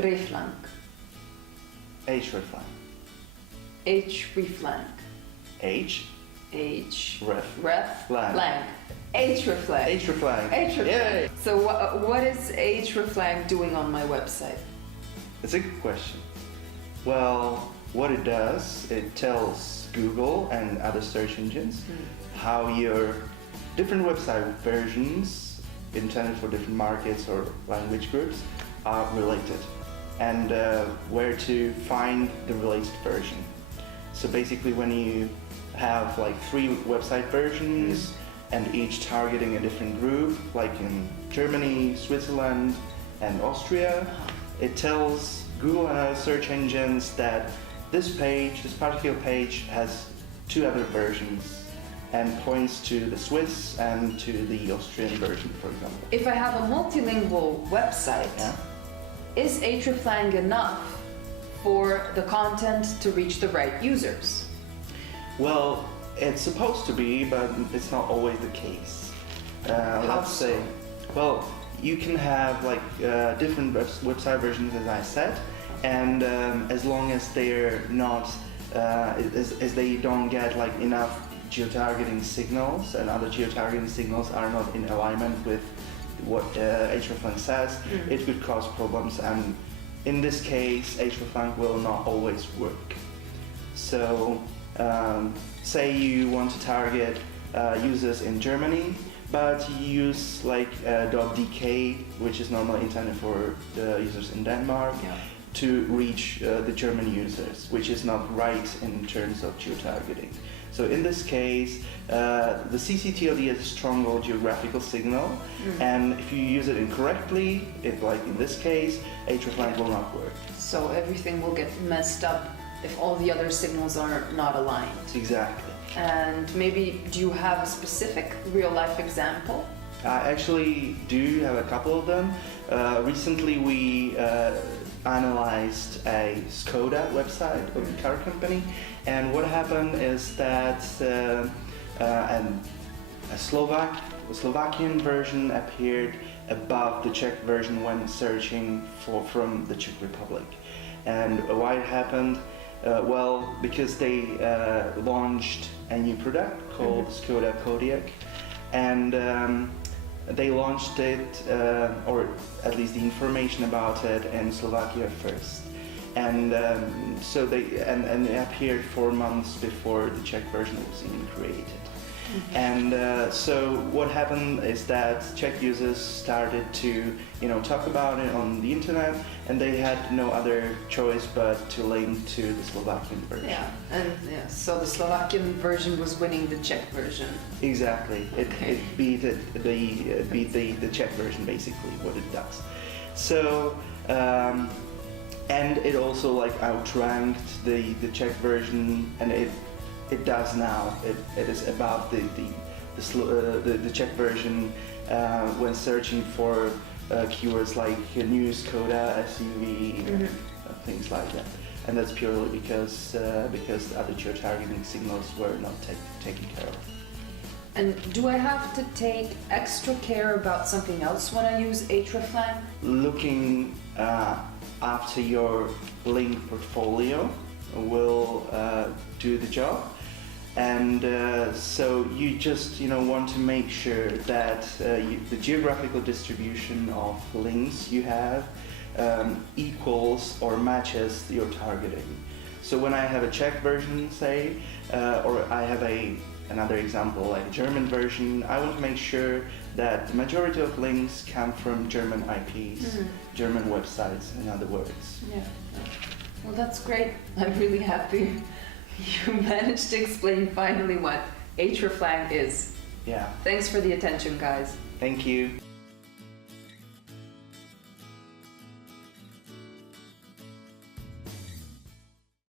Hreflang. Hreflang. Hreflang. H. Hreflang. Hreflang. Hreflang. Yay! So what is Hreflang doing on my website? It's a good question. Well, what it does, it tells Google and other search engines how your different website versions intended for different markets or language groups are related, and where to find the related version. So basically, when you have like 3 website versions and each targeting a different group, like in Germany, Switzerland, and Austria, it tells Google and other search engines that this particular page has 2 other versions, and points to the Swiss and to the Austrian version, for example. If I have a multilingual website, is Hreflang enough for the content to reach the right users? Well, it's supposed to be, but it's not always the case. Let's say, well, you can have like different website versions, as I said, and as long as they're not, as they don't get like enough geotargeting signals, and other geotargeting signals are not in alignment with what Hreflang says, it could cause problems, and in this case Hreflang will not always work. So say you want to target users in Germany, but you use like .dk, which is normally intended for the users in Denmark, to reach the German users, which is not right in terms of geotargeting. So in this case, the CCTLD is a stronger geographical signal, and if you use it incorrectly, like in this case, Hreflang will not work. So everything will get messed up if all the other signals are not aligned. Exactly. And maybe, do you have a specific real-life example? I actually do have a couple of them. Recently we analyzed a Skoda website of the car company, and what happened is that a Slovakian version appeared above the Czech version when searching from the Czech Republic. And why it happened? Well, because they launched a new product called Skoda Kodiaq, and they launched it, or at least the information about it, in Slovakia first, and so and it appeared 4 months before the Czech version was even created. And so what happened is that Czech users started to talk about it on the internet, and they had no other choice but to link to the Slovakian version. So the Slovakian version was winning the Czech version. Exactly. It beat the Czech version, basically, what it does. So and it also like outranked the Czech version, and it does now. It is above the Czech version when searching for keywords like new Skoda SUV, things like that. And that's purely because other geotargeting signals were not taken care of. And do I have to take extra care about something else when I use Hreflang? Looking after your link portfolio will do the job. And so you just want to make sure that the geographical distribution of links you have equals or matches your targeting. So when I have a Czech version, say, or I have another example like a German version, I want to make sure that the majority of links come from German IPs, German websites, in other words. Yeah. Well, that's great. I'm really happy you managed to explain finally what Hreflang is. Yeah. Thanks for the attention, guys. Thank you.